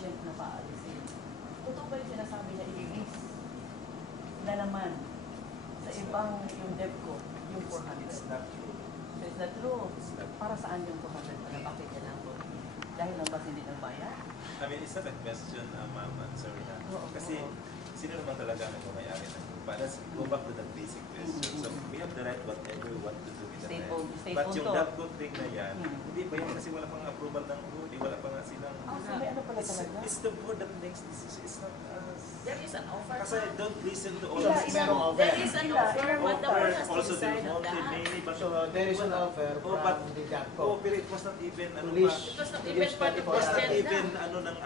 urgent na paalisin. Totoo ba yung sinasabi niya i-release na naman sa ibang yung debt ko, yung 400? It's not true. So is that true? It's not true. Para saan yung 200 na bakit kailangan ko? Dahil lang ba hindi nagbayad? I mean, it's not a question, ma'am, sorry na. Oo, Kasi, oo. sino naman talaga ang nagmamayari ng lupa? Let's go back to that basic question. So, we have the right whatever we want to do with the State-owned, land. state-owned But yung to. DAPCO thing na yan, Hmm. hindi pa yun kasi wala pang approval ng board, wala pa nga silang... So may ano pala talaga? It's the board that makes decisions, it's not us. There is an offer. Kasi don't listen to all Ila- of ila- merong There is an offer, but the board has to also decide Del on Monte, that. maybe, but... So there is an offer Oh, from but, the DAPCO. oh, pero it was not even, ano Police. pa, It was not It even is part of it the was not agenda. even, ano, ng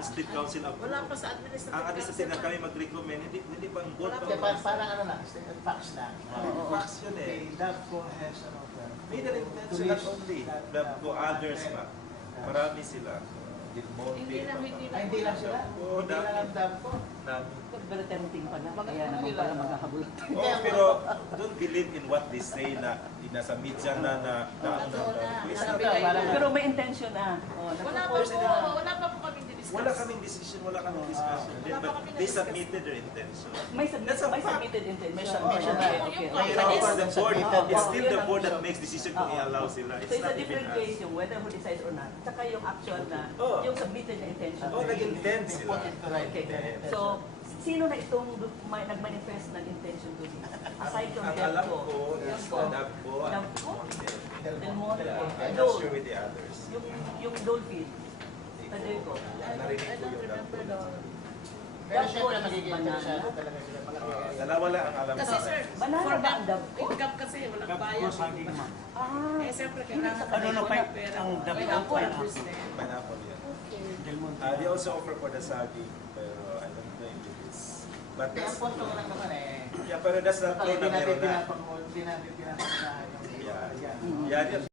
District Council approval. Wala pa sa administrative Ang administrative na council. kami mag-recommend, hindi pa ang board Wala Kaya pa. parang ano lang, facts lang. Oo. Facts yun eh. The DAPCO has an offer. May na intention not only, DAPCO, others pa. Marami sila. Del Monte. Hindi lang, hindi lang. Hindi lang sila. Oo, Hindi lang ang DAPCO. Dami. Pero tempting pala. Kaya naman pala maghahabol. Oh, pero don't believe in what they say na nasa media na ano na. Sabi kayo. Pero may intention na. Oh, Wala pa nag-propose po, na. wala pa po kami discuss. Wala kaming decision, wala kaming discussion. Wala pa But kami they na-discuss. submitted their intention. May That's a fact. submitted intention. May submission. Okay, Yung- okay. yung- It's Yes. over the board. It's still the Yun ang- board that makes decision kung i-allow sila. So It's it's a not even different us. case yung whether who decides or not. Tsaka yung actual na, Oh. yung submitted na intention. Oh, nag-intend sila. Put it to right. Okay. So, sino na itong nag-manifest ng intention to this? Aside from Ang alam DEPCO, ko, is DEPCO, DAPCO, DAPCO, Del Monte, I'm not Dole, sure with the others. yung Dolphin, Tadeco. Narinig I ko don't yung remember DAPCO. the... Pero siyempre magiging interesado talaga sila. Dalawa lang ang alam Kasi ko. sir, Banana for ba that, ang DAPCO? income kasi walang bayad. Ah, Eh, siyempre, kailangan Ano na pa pera. ang DAPCO? Pineapple juice na yan. Pineapple yan. Del Monte. They also offer for the saging, pero I don't know if it is. But Kaya ang punto ko lang naman eh. yeah, pero that's not true Hindi na natin meron na. pinapangunahan yung Yeah. yan. Yeah,